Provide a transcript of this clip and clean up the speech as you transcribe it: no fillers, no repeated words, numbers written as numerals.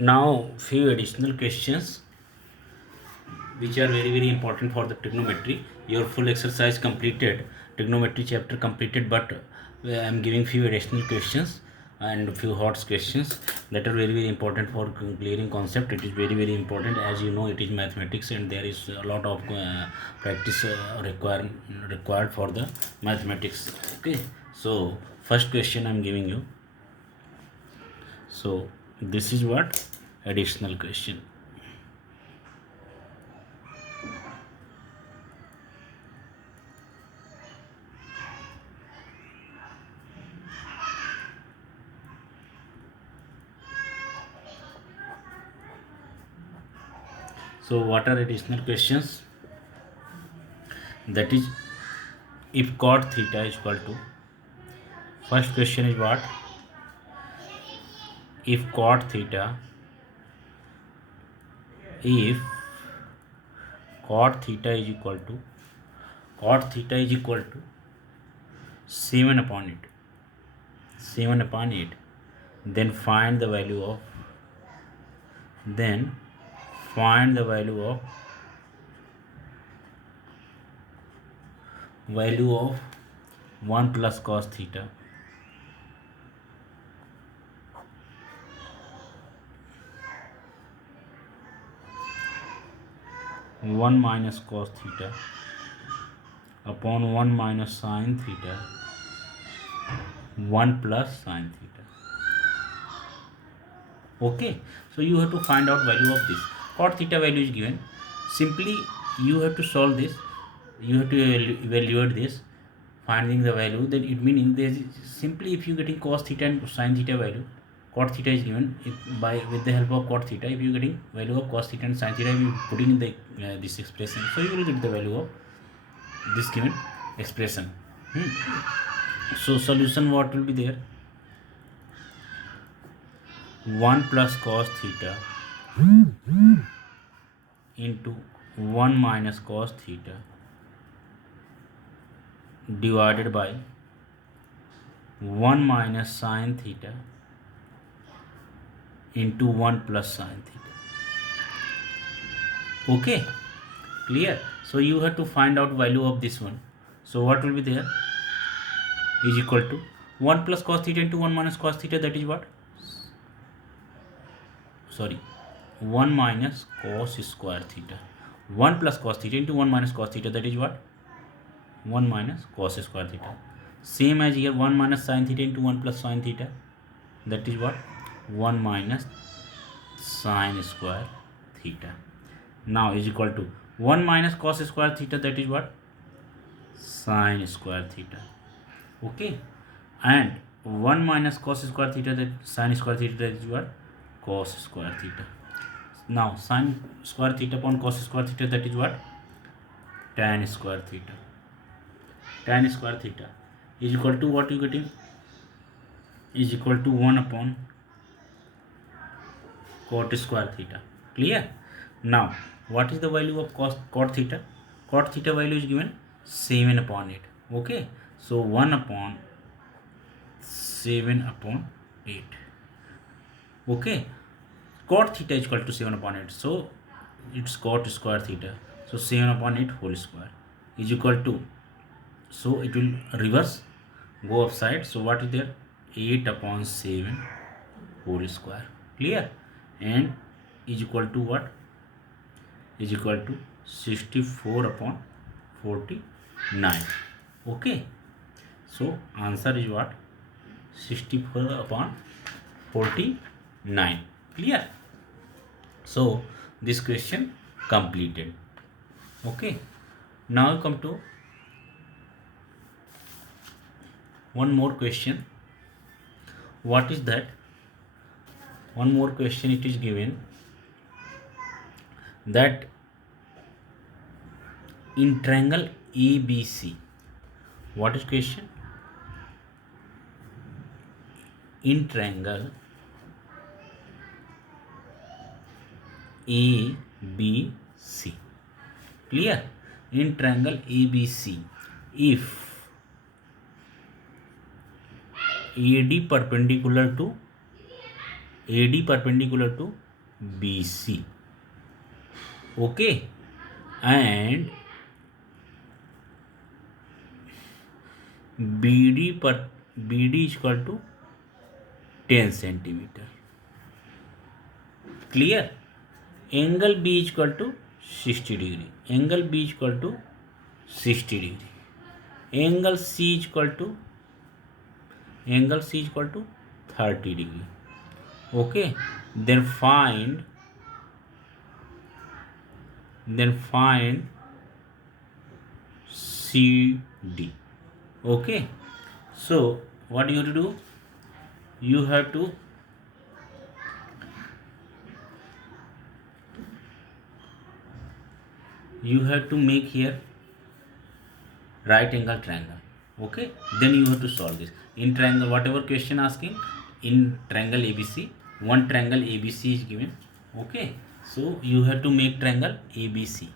Now few additional questions which are very important for the trigonometry. Your full exercise completed, trigonometry chapter completed, but I am giving few additional questions and few hot questions that are very important for clearing concept. It is very important, as you know it is mathematics and there is a lot of practice required for the mathematics. Okay, so first question I am giving you. So this is what additional question. So what are additional questions? That is, if cot theta is equal to, first question is what? If cot theta, if cot theta is equal to, cot theta is equal to 7 upon 8, 7 upon 8, then find the value of, then find the value of 1 plus cos theta, 1 minus cos theta upon 1 minus sin theta, 1 plus sin theta. Okay, so you have to find out value of this. Cot theta value is given. Simply you have to solve this. You have to evaluate this, finding the value. Then it meaning there is simply, if you getting cos theta and sin theta value, cot theta is given. If by with the help of cot theta, if you getting value of cos theta and sin theta, you putting in the this expression, so you will get the value of this given expression. So solution what will be there? 1 plus cos theta into 1 minus cos theta divided by 1 minus sin theta into 1 plus sin theta. Okay, clear? So you have to find out value of this one. So what will be there? Is equal to 1 plus cos theta into 1 minus cos theta, that is what? Sorry, 1 minus cos square theta. 1 plus cos theta into 1 minus cos theta, that is what? 1 minus cos square theta. Same as here, 1 minus sin theta into 1 plus sin theta, that is what? 1 minus sin square theta. Now is equal to 1 minus cos square theta, that is what? Sin square theta. Okay, and 1 minus cos square theta, that sin square theta, that is what? Cos square theta. Now sin square theta upon cos square theta, that is what? Tan square theta. Tan square theta is equal to what you getting? Is equal to 1 upon cot square theta. Clear? Now what is the value of cot theta? Cot theta value is given 7 upon 8. Okay, so 1 upon 7 upon 8. Okay, cot theta is equal to 7 upon 8, so it's cot square theta, so 7 upon 8 whole square is equal to, so it will reverse, go upside, so what is there? 8 upon 7 whole square. Clear? And is equal to what? Is equal to 64 upon 49. Okay, so answer is what? 64 upon 49. Clear? So this question completed. Okay, now come to one more question. What is that? One more question it is given, that in triangle ABC, what is question? In triangle ABC, clear? In triangle ABC, if AD perpendicular to BC. Okay, and BD is equal to 10 centimeter. Clear? Angle B is equal to 60 degree. Angle B is equal to 60 degree. Angle C is equal to 30 degree. Okay, then find CD. Okay, so what you have to do? You have to make here right angle triangle. Okay, then you have to solve this in triangle. Whatever question asking in triangle ABC, one triangle ABC is given. Okay, so you have to make triangle ABC.